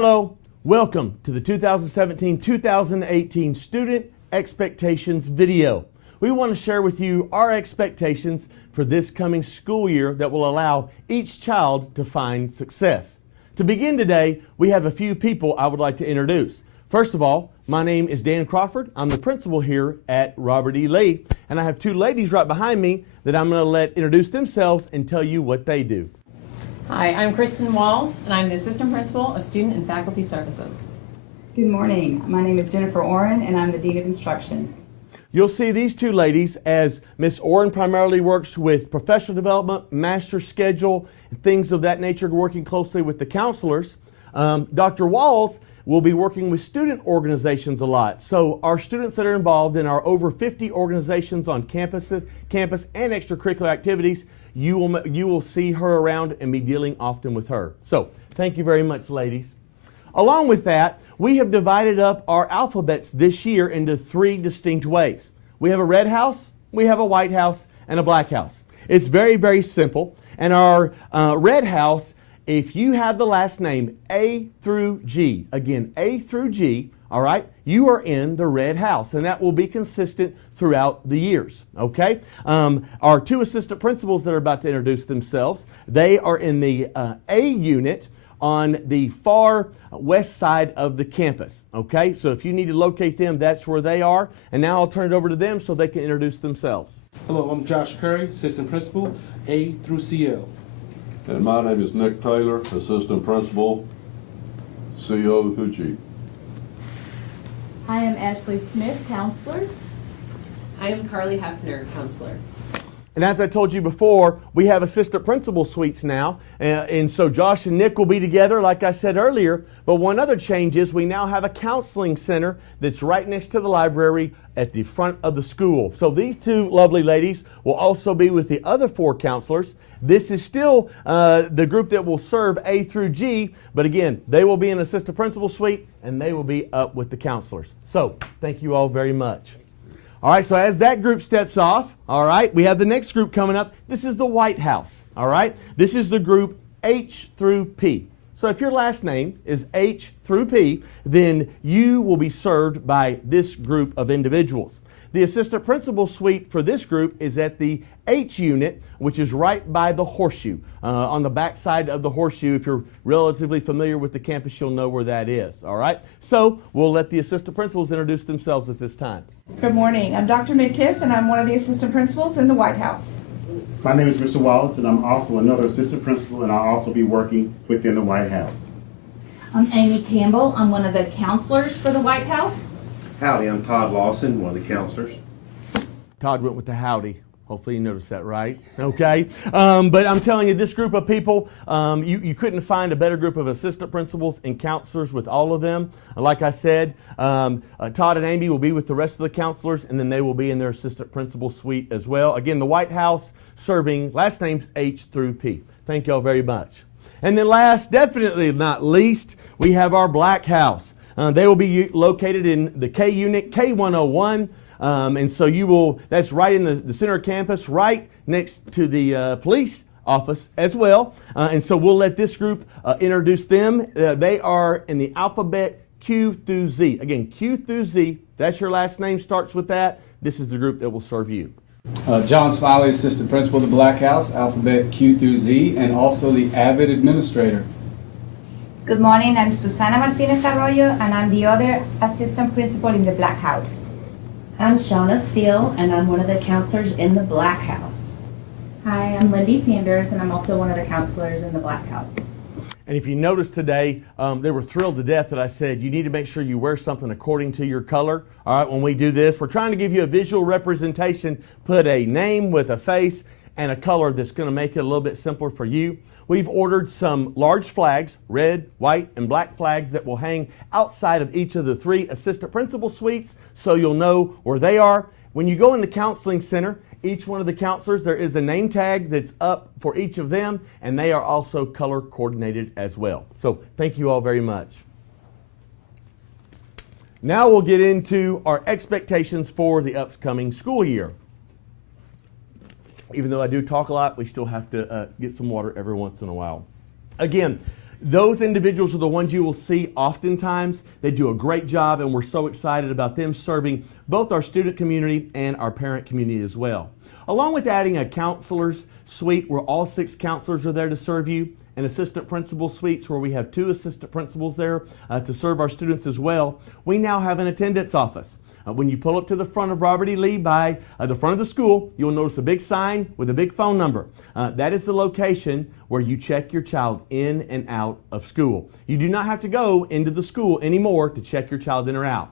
Hello, welcome to the 2017-2018 Student Expectations video. We want to share with you our expectations for this coming school year that will allow each child to find success. To begin today, we have a few people I would like to introduce. First of all, my name is Dan Crawford. I'm the principal here at Robert E. Lee, and I have two ladies right behind me that I'm going to let introduce themselves and tell you what they do. Hi, I'm Kristen Walls, and I'm the Assistant Principal of Student and Faculty Services. Good morning. My name is Jennifer Oren, and I'm the Dean of Instruction. You'll see these two ladies as Miss Oren primarily works with professional development, master schedule, things of that nature, working closely with the counselors. Dr. Walls will be working with student organizations a lot. So our students that are involved in our over 50 organizations on campus and extracurricular activities, you will see her around and be dealing often with her. So thank you very much, ladies. Along with that, we have divided up our alphabets this year into three distinct ways. We have a red house, we have a white house, and a black house. It's very, very simple. And our red house, if you have the last name A through G, again, A through G, all right, you are in the red house, and that will be consistent throughout the years, okay? Our two assistant principals that are about to introduce themselves, they are in the A unit on the far west side of the campus, okay? So if you need to locate them, that's where they are. And now I'll turn it over to them so they can introduce themselves. Hello, I'm Josh Curry, Assistant Principal, A through CL. And my name is Nick Taylor, Assistant Principal, CO through G. I am Ashley Smith, counselor. I am Carly Hefner, counselor. And as I told you before, we have assistant principal suites now. And so Josh and Nick will be together, like I said earlier. But one other change is we now have a counseling center that's right next to the library at the front of the school. So these two lovely ladies will also be with the other four counselors. This is still the group that will serve A through G. But again, they will be in assistant principal suite and they will be up with the counselors. So thank you all very much. All right, so as that group steps off, all right, we have the next group coming up. This is the White House, all right? This is the group H through P. So if your last name is H through P, then you will be served by this group of individuals. The assistant principal suite for this group is at the H unit, which is right by the horseshoe. On the back side of the horseshoe, if you're relatively familiar with the campus, you'll know where that is, all right? So we'll let the assistant principals introduce themselves at this time. Good morning. I'm Dr. McKiff, and I'm one of the assistant principals in the White House. My name is Mr. Wallace, and I'm also another assistant principal, and I'll also be working within the White House. I'm Amy Campbell. I'm one of the counselors for the White House. Howdy, I'm Todd Lawson, one of the counselors. Todd went with the howdy. Hopefully you noticed that, right? Okay. But I'm telling you, this group of people, you couldn't find a better group of assistant principals and counselors with all of them. Like I said, Todd and Amy will be with the rest of the counselors, and then they will be in their assistant principal suite as well. Again, the White House serving last names H through P. Thank y'all very much. And then last, definitely not least, we have our Black House. They will be located in the K unit, K101. And so that's right in the center of campus, right next to the police office as well. And so we'll let this group introduce them. They are in the alphabet Q through Z. Again, Q through Z, that's your last name, starts with that. This is the group that will serve you. John Smiley, Assistant Principal of the Black House, alphabet Q through Z, and also the Avid Administrator. Good morning, I'm Susana Martinez Arroyo, and I'm the other assistant principal in the Black House. I'm Shauna Steele, and I'm one of the counselors in the Black House. Hi, I'm Lindy Sanders, and I'm also one of the counselors in the Black House. And if you notice today, they were thrilled to death that I said you need to make sure you wear something according to your color. All right, when we do this, we're trying to give you a visual representation, put a name with a face and a color that's going to make it a little bit simpler for you. We've ordered some large flags, red, white, and black flags that will hang outside of each of the three assistant principal suites so you'll know where they are. When you go in the counseling center, each one of the counselors, there is a name tag that's up for each of them, and they are also color coordinated as well. So thank you all very much. Now we'll get into our expectations for the upcoming school year. Even though I do talk a lot, we still have to get some water every once in a while. Again, Those individuals are the ones you will see oftentimes. They do a great job, and we're so excited about them serving both our student community and our parent community as well. Along with adding a counselor's suite where all 6 counselors are there to serve you, and assistant principal suites where we have 2 assistant principals there to serve our students as well, we now have an attendance office. When you pull up to the front of Robert E. Lee by the front of the school, you'll notice a big sign with a big phone number. That is the location where you check your child in and out of school. You do not have to go into the school anymore to check your child in or out.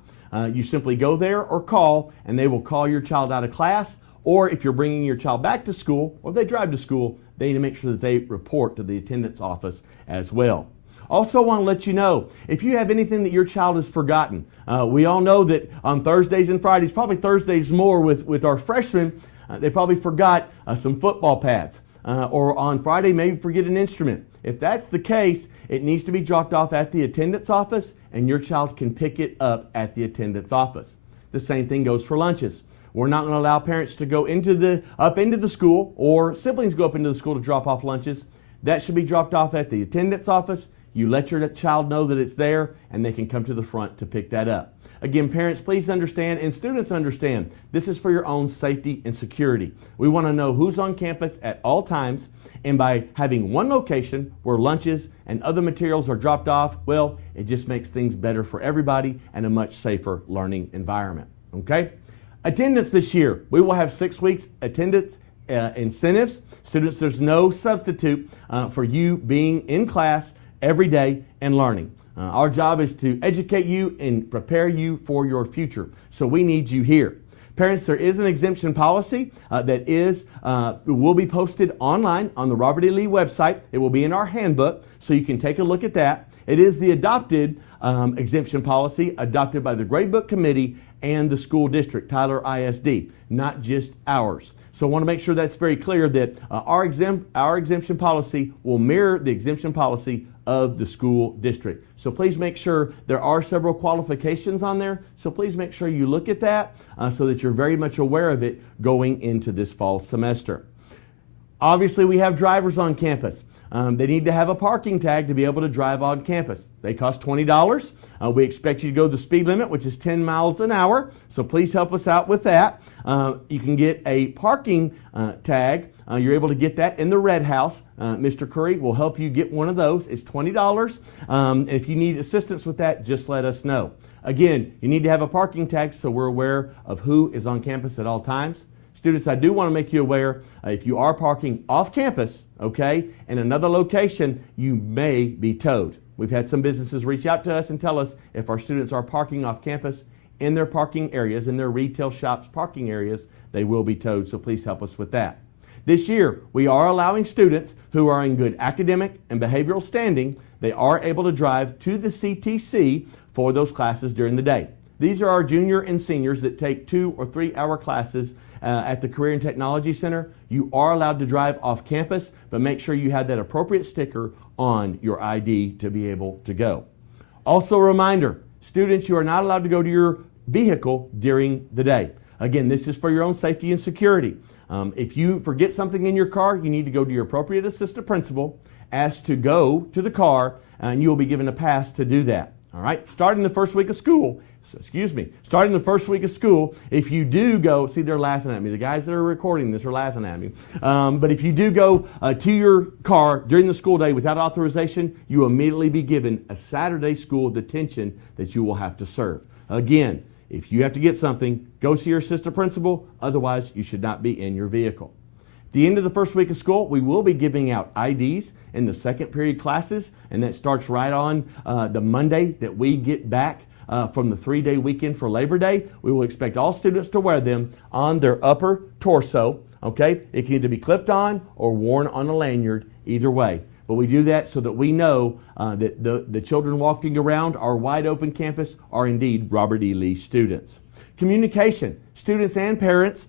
You simply go there or call, and they will call your child out of class, or if you're bringing your child back to school or if they drive to school, they need to make sure that they report to the attendance office as well. Also want to let you know, if you have anything that your child has forgotten, we all know that on Thursdays and Fridays, probably Thursdays more with our freshmen, they probably forgot some football pads. Or on Friday, maybe forget an instrument. If that's the case, it needs to be dropped off at the attendance office, and your child can pick it up at the attendance office. The same thing goes for lunches. We're not going to allow parents to go up into the school, or siblings go up into the school to drop off lunches. That should be dropped off at the attendance office. You let your child know that it's there, and they can come to the front to pick that up. Again, parents, please understand, and students understand, this is for your own safety and security. We want to know who's on campus at all times, and by having one location where lunches and other materials are dropped off, well, it just makes things better for everybody and a much safer learning environment. Okay? Attendance this year, we will have 6 weeks attendance incentives. Students, there's no substitute for you being in class every day and learning. Our job is to educate you and prepare you for your future. So we need you here. Parents, there is an exemption policy that will be posted online on the Robert E. Lee website. It will be in our handbook, so you can take a look at that. It is the adopted exemption policy adopted by the Gradebook Committee and the school district, Tyler ISD, not just ours. So I want to make sure that's very clear that our exemption policy will mirror the exemption policy of the school district. So please make sure there are several qualifications on there. So please make sure you look at that so that you're very much aware of it going into this fall semester. Obviously, we have drivers on campus. They need to have a parking tag to be able to drive on campus. They cost $20. We expect you to go the speed limit, which is 10 miles an hour. So please help us out with that. You can get a parking tag. You're able to get that in the Red House. Mr. Curry will help you get one of those. It's $20. And if you need assistance with that, just let us know. Again, you need to have a parking tag so we're aware of who is on campus at all times. Students, I do want to make you aware, if you are parking off campus, okay, in another location, you may be towed. We've had some businesses reach out to us and tell us if our students are parking off campus in their parking areas, in their retail shops parking areas, they will be towed, so please help us with that. This year, we are allowing students who are in good academic and behavioral standing, they are able to drive to the CTC for those classes during the day. These are our junior and seniors that take 2 or 3 hour classes at the Career and Technology Center. You are allowed to drive off campus, but make sure you have that appropriate sticker on your ID to be able to go. Also a reminder, students, you are not allowed to go to your vehicle during the day. Again, this is for your own safety and security. If you forget something in your car, you need to go to your appropriate assistant principal, ask to go to the car, and you will be given a pass to do that. All right, starting the first week of school, if you do go, see, they're laughing at me. The guys that are recording this are laughing at me. But if you do go to your car during the school day without authorization, you will immediately be given a Saturday school detention that you will have to serve. Again, if you have to get something, go see your assistant principal. Otherwise, you should not be in your vehicle. At the end of the first week of school, we will be giving out IDs in the second period classes, and that starts right on the Monday that we get back from the 3-day weekend for Labor Day. We will expect all students to wear them on their upper torso, okay? It can either be clipped on or worn on a lanyard, either way. But we do that so that we know that the children walking around our wide open campus are indeed Robert E. Lee students. Communication, students and parents.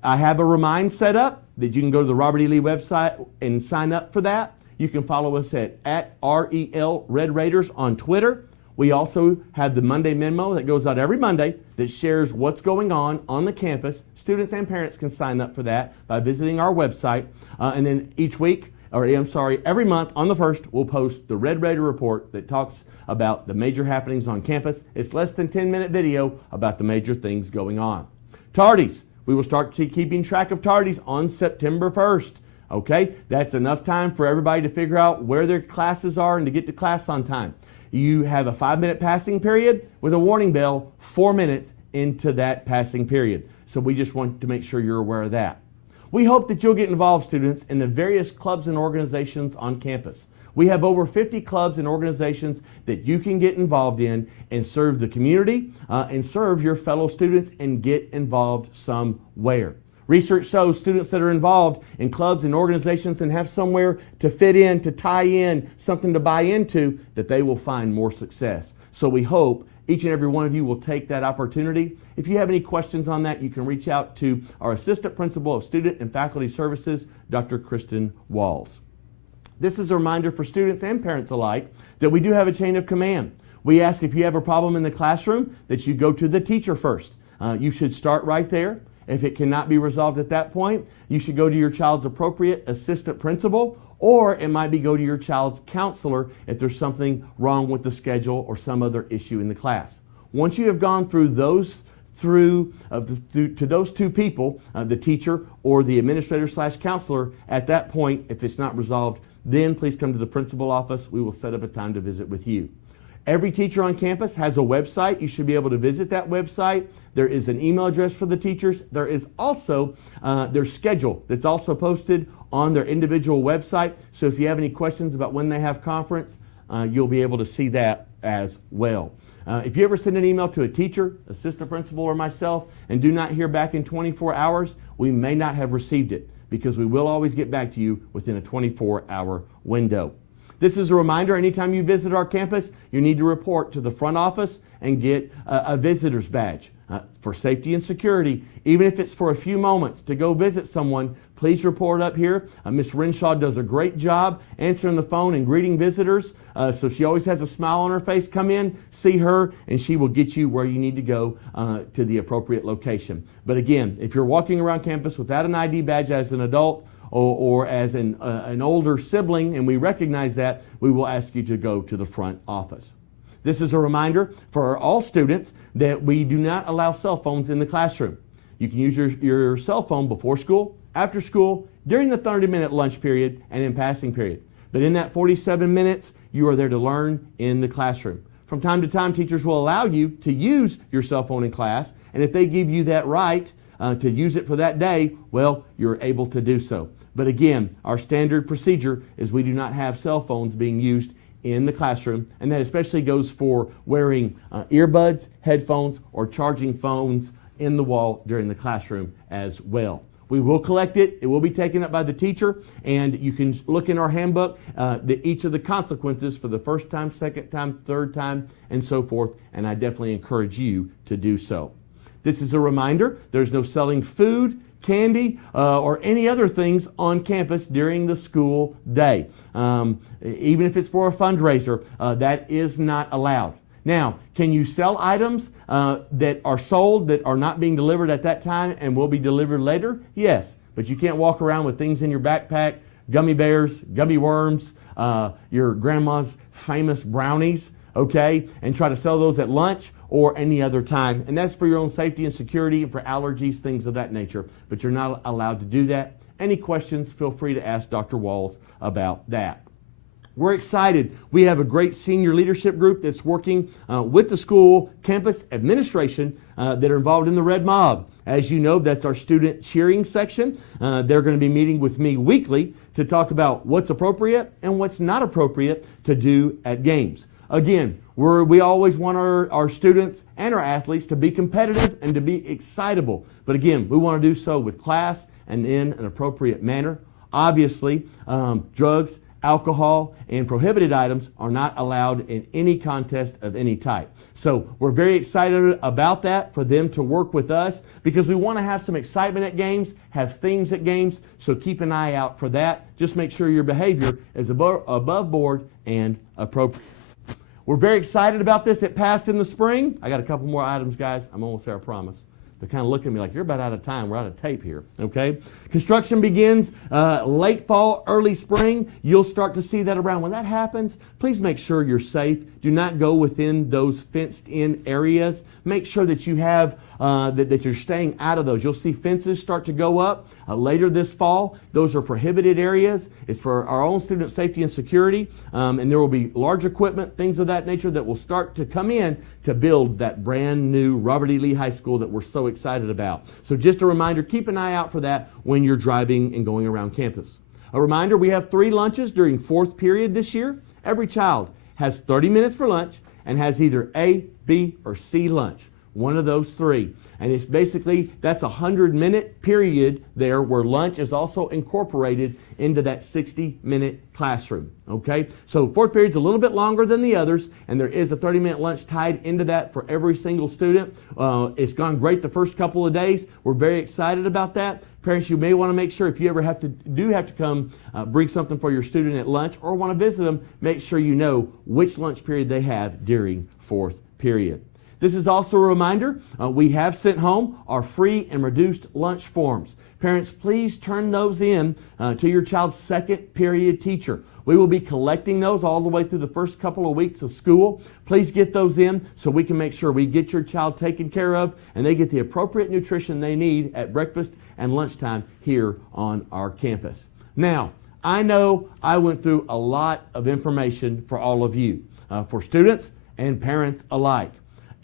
I have a remind set up that you can go to the Robert E. Lee website and sign up for that. You can follow us at REL Red Raiders on Twitter. We also have the Monday memo that goes out every Monday that shares what's going on the campus. Students and parents can sign up for that by visiting our website. And then each week, every month on the 1st, we'll post the Red Raider Report that talks about the major happenings on campus. It's less than 10-minute video about the major things going on. Tardies, we will start keeping track of tardies on September 1st. Okay, that's enough time for everybody to figure out where their classes are and to get to class on time. You have a 5-minute passing period with a warning bell 4 minutes into that passing period. So we just want to make sure you're aware of that. We hope that you'll get involved, students, in the various clubs and organizations on campus. We have over 50 clubs and organizations that you can get involved in and serve the community and serve your fellow students and get involved somewhere. Research shows students that are involved in clubs and organizations and have somewhere to fit in, to tie in, something to buy into, that they will find more success. So we hope each and every one of you will take that opportunity. If you have any questions on that, you can reach out to our Assistant Principal of Student and Faculty Services, Dr. Kristen Walls. This is a reminder for students and parents alike that we do have a chain of command. We ask if you have a problem in the classroom that you go to the teacher first. You should start right there. If it cannot be resolved at that point, you should go to your child's appropriate assistant principal, or it might be go to your child's counselor if there's something wrong with the schedule or some other issue in the class. Once you have gone through those to those two people, the teacher or the administrator/counselor, at that point, if it's not resolved, then please come to the principal office. We will set up a time to visit with you. Every teacher on campus has a website. You should be able to visit that website. There is an email address for the teachers. There is also their schedule that's also posted on their individual website. So if you have any questions about when they have conference, you'll be able to see that as well. If you ever send an email to a teacher, assistant principal, or myself and do not hear back in 24 hours, we may not have received it, because we will always get back to you within a 24-hour window. This is a reminder, anytime you visit our campus, you need to report to the front office and get a visitor's badge. For safety and security, even if it's for a few moments to go visit someone, please report up here. Ms. Renshaw does a great job answering the phone and greeting visitors, so she always has a smile on her face. Come in, see her, and she will get you where you need to go to the appropriate location. But again, if you're walking around campus without an ID badge as an adult, or as an older sibling, and we recognize that, we will ask you to go to the front office. This is a reminder for all students that we do not allow cell phones in the classroom. You can use your cell phone before school, after school, during the 30-minute lunch period, and in passing period. But in that 47 minutes, you are there to learn in the classroom. From time to time, teachers will allow you to use your cell phone in class, and if they give you that right to use it for that day, well, you're able to do so. But again, our standard procedure is we do not have cell phones being used in the classroom, and that especially goes for wearing earbuds, headphones, or charging phones in the wall during the classroom as well. We will collect it. It will be taken up by the teacher, and you can look in our handbook each of the consequences for the first time, second time, third time, and so forth, and I definitely encourage you to do so. This is a reminder, there's no selling food, candy, or any other things on campus during the school day. Even if it's for a fundraiser, that is not allowed. Now, can you sell items that are sold that are not being delivered at that time and will be delivered later? Yes, but you can't walk around with things in your backpack, gummy bears, gummy worms, your grandma's famous brownies, okay, and try to sell those at lunch or any other time. And that's for your own safety and security and for allergies, things of that nature. But you're not allowed to do that. Any questions, feel free to ask Dr. Walls about that. We're excited. We have a great senior leadership group that's working with the school campus administration that are involved in the Red Mob. As you know, that's our student cheering section. They're going to be meeting with me weekly to talk about what's appropriate and what's not appropriate to do at games. Again, we always want our students and our athletes to be competitive and to be excitable. But again, we want to do so with class and in an appropriate manner. Obviously, drugs, alcohol, and prohibited items are not allowed in any contest of any type. So we're very excited about that, for them to work with us, because we want to have some excitement at games, have themes at games, so keep an eye out for that. Just make sure your behavior is above board and appropriate. We're very excited about this. It passed in the spring. I got a couple more items, guys. I'm almost there, I promise. They're kind of looking at me like, you're about out of time. We're out of tape here, okay? Construction begins late fall, early spring. You'll start to see that around. When that happens, please make sure you're safe. Do not go within those fenced-in areas. Make sure that you have that you're staying out of those. You'll see fences start to go up later this fall. Those are prohibited areas. It's for our own student safety and security, and there will be large equipment, things of that nature that will start to come in to build that brand new Robert E. Lee High School that we're so excited about. So just a reminder, keep an eye out for that when you're driving and going around campus. A reminder, we have 3 lunches during 4th period this year. Every child has 30 minutes for lunch and has either A, B, or C lunch. One of those 3. And it's basically, that's a 100-minute period there where lunch is also incorporated into that 60-minute classroom. Okay? So 4th period's a little bit longer than the others, and there is a 30-minute lunch tied into that for every single student. It's gone great the first couple of days. We're very excited about that. Parents, you may want to make sure if you ever do have to come bring something for your student at lunch or want to visit them, make sure you know which lunch period they have during 4th period. This is also a reminder, we have sent home our free and reduced lunch forms. Parents, please turn those in to your child's 2nd period teacher. We will be collecting those all the way through the first couple of weeks of school. Please get those in so we can make sure we get your child taken care of and they get the appropriate nutrition they need at breakfast and lunchtime here on our campus. Now, I know I went through a lot of information for all of you, for students and parents alike.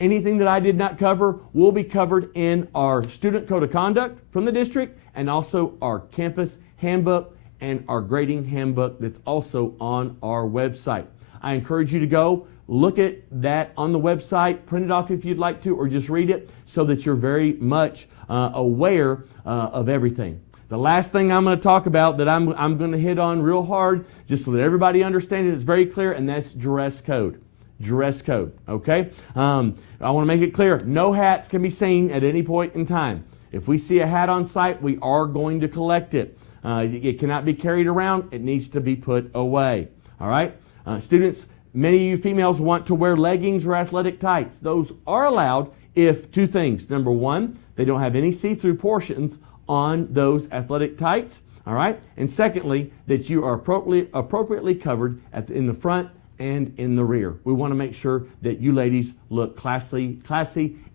Anything that I did not cover will be covered in our student code of conduct from the district and also our campus handbook and our grading handbook that's also on our website. I encourage you to go look at that on the website, print it off if you'd like to, or just read it so that you're very much aware of everything. The last thing I'm going to talk about that I'm going to hit on real hard, just so that everybody understands it, it's very clear, and that's dress code. Dress code, okay? I want to make it clear, no hats can be seen at any point in time. If we see a hat on site, we are going to collect it. It cannot be carried around. It needs to be put away, all right? Students, many of you females want to wear leggings or athletic tights. Those are allowed if 2 things. Number 1, they don't have any see-through portions on those athletic tights, all right? And secondly, that you are appropriately covered in the front and in the rear. We want to make sure that you ladies look classy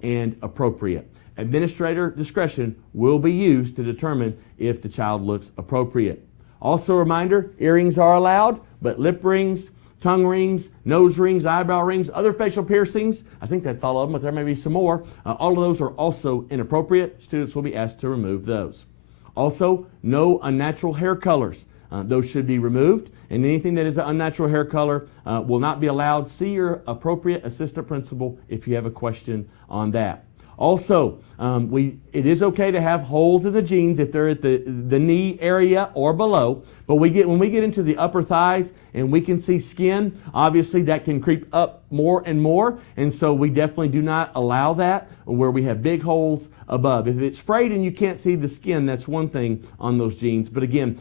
and appropriate. Administrator discretion will be used to determine if the child looks appropriate. Also a reminder, earrings are allowed, but lip rings, tongue rings, nose rings, eyebrow rings, other facial piercings, I think that's all of them, but there may be some more. All of those are also inappropriate. Students will be asked to remove those. Also, no unnatural hair colors. Those should be removed, and anything that is an unnatural hair color will not be allowed. See your appropriate assistant principal if you have a question on that. Also, it is okay to have holes in the jeans if they're at the knee area or below, but when we get into the upper thighs and we can see skin, obviously that can creep up more and more, and so we definitely do not allow that where we have big holes above. If it's frayed and you can't see the skin, that's one thing on those jeans, but again,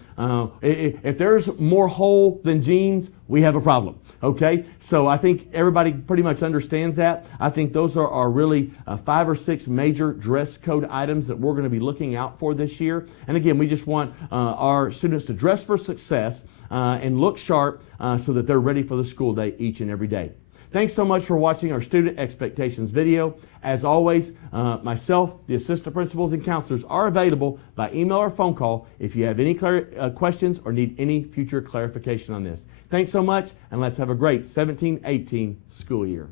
if there's more hole than jeans, we have a problem. Okay, so I think everybody pretty much understands that. I think those are really 5 or 6 major dress code items that we're going to be looking out for this year. And again, we just want our students to dress for success and look sharp so that they're ready for the school day each and every day. Thanks so much for watching our Student Expectations video. As always, myself, the assistant principals, and counselors are available by email or phone call if you have any questions or need any future clarification on this. Thanks so much, and let's have a great 17-18 school year.